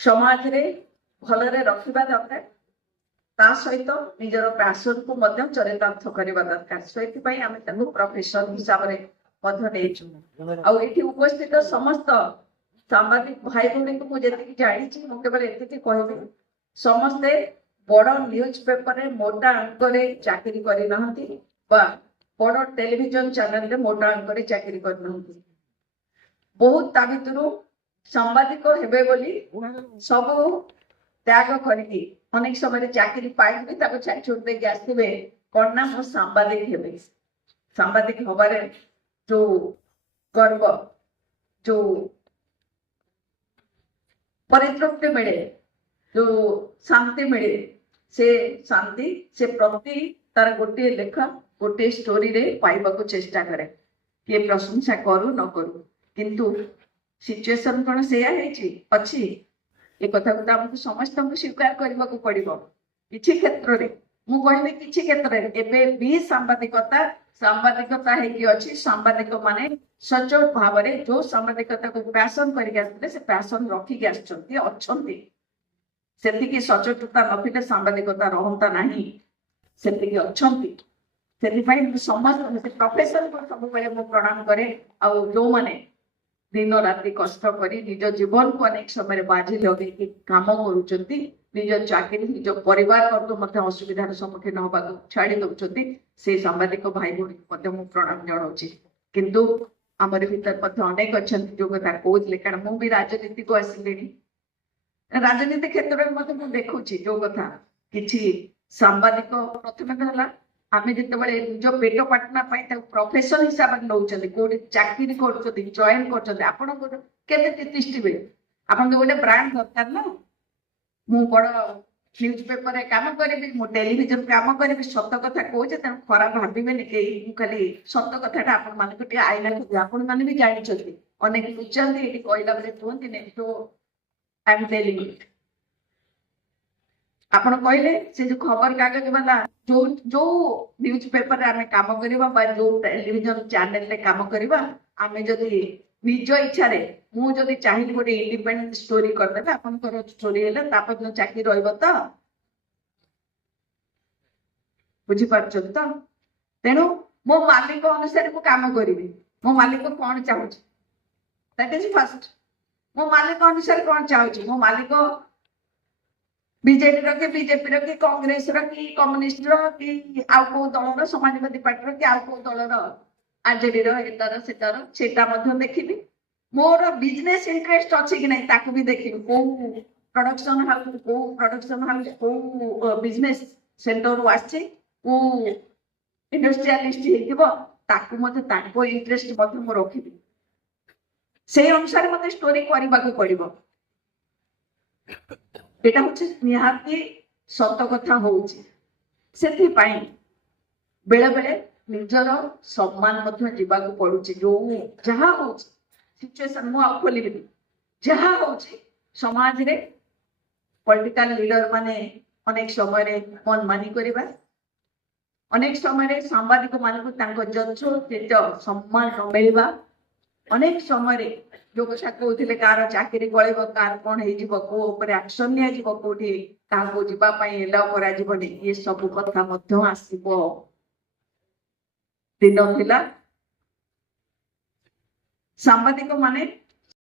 समाज रे भलरे रखिबा दरकार ता सहित निजर पैशन को मध्य चरितार्थ करबा दरकार सेति पई आमे ताको प्रोफेशन हिसाब रे मध्य नेछु आ एठी उपस्थित समस्त सांबादिक भाई भौणी को जेतिकी जानी मु केवल एतिकी कहबी समस्ते बड़ न्यूज पेपर रे मोटा अंक रे चाकरी करि नहंती बा बड़ टेलीविजन चैनल रे मोटा अंक रे चाकरी करि नहंती बहुत ता भितरु सांबादिक हेबे बोली सब त्याग करके अनेक समय चाकरी पाई छाड़ी छोड़ दे आसवे कौन ना मो सांबादिक हेबे सांबादिक हबार जो गर्व जो परितृप्ति मिले जो शांति मिले से शांति से प्रति तार गोटे लेखा गोटे स्टोरी रे पाइबा को चेष्टा करे किए प्रशंसा करू न करू किंतु सिचुएशन कौन से अच्छी ये कथा को आमको समस्त स्वीकार करने को पड़ो किसी क्षेत्र में मु कहबी किसी क्षेत्र में एबे भी सांबादिकता सांबादिकता है सांबादिक माने सचोट भाव में जो सांबादिकता को पैशन करके से पैशन रखिक आछंती सचोटता नथिले सांबादिकता रहंता नहीं सेतिकी अछंती समस्त प्रोफेशन को सब मु प्रणाम करे आ जो माने दिन राति कष्ट करी निज जीवन को अनेक समय बाजी लगे काम करुचंती निज चाकरी निज परिवार को असुविधार सम्मुखीन होगा छाड़ी दौरान से सांबादिक भाई भौणी को प्रणाम जनाऊँ किंतु आमर भीतर अनेक अच्छा जो कथा कहते कारण मुझे राजनीति को आसिले राजनीति क्षेत्र में देखुची जो कथा कि सांबादिक प्रथम कहला आमे जितेबाला निज पेट पाटना प्रोफेशन हिसाब से नौकरी कौट चाकरी जॉइन करवे आप गोटे ब्रांड दरकार ना मु बड़ न्यूज पेपर रे काम करी मु टेलीविजन काम करी सत कथा कहे तेना खराब भावे खाली सत कथा आपण मान आईना आपण मैंने भी जानी अनेक लुचाती ये कहला बेले कहते तो आई एम टेलिंग इट आपण कहले से जो खबर कागज वाला जो जो न्यूज पेपर रे आमे काम करबा बा जो टेलीविजन चैनल रे काम करबा आमे जदी निज इच्छा रे मु जदी चाहि गोटे इंडिपेंडेंट स्टोरी कर देबा आपण को स्टोरी हेले तापर जो चाकरी रहइबो त बुझी पारछो त तेनु मो मालिक अनुसार को काम करिवि मो मालिक कोन चाहूची दैट इज फर्स्ट मो मालिक अनुसार कोन चाहूची मो मालिक बीजेपी कि बीजेपी कि कांग्रेस कि कम्युनिस्ट कि आउ को दल समाजवादी पार्टी कि आउ को दल आरजेडी सेटा देखी मोर बिजनेस इंटरेस्ट अच्छी कि नहीं ताकू भी देखी को प्रोडक्शन हाउस को बिजनेस सेंटर आसी को इंडस्ट्रियलिस्ट हो इंटरेस्ट रखी से अनुसार मत स्टोरी करने को पड़ो एटा हচ্ছে निहाती सत कथा होउची सेथि पई बेले बेले निजर सम्मान मध्य जीवा को पड़ुची जो जहा होउची सिचुएशन मु आ खोलिबी जहा होउची समाज रे पॉलिटिकल लीडर माने अनेक समय रे मन मानी करबा अनेक समय रे सांबादिक मान को तांको यथोचित सम्मान न मिलबा अनेक समय रे जो कथा कहते कार चाकरी गलब कार कौन हो एक्शन निजी क्या जावाई एलाउ कर ये सब कथा आसब दिन थिला सांबादिक माने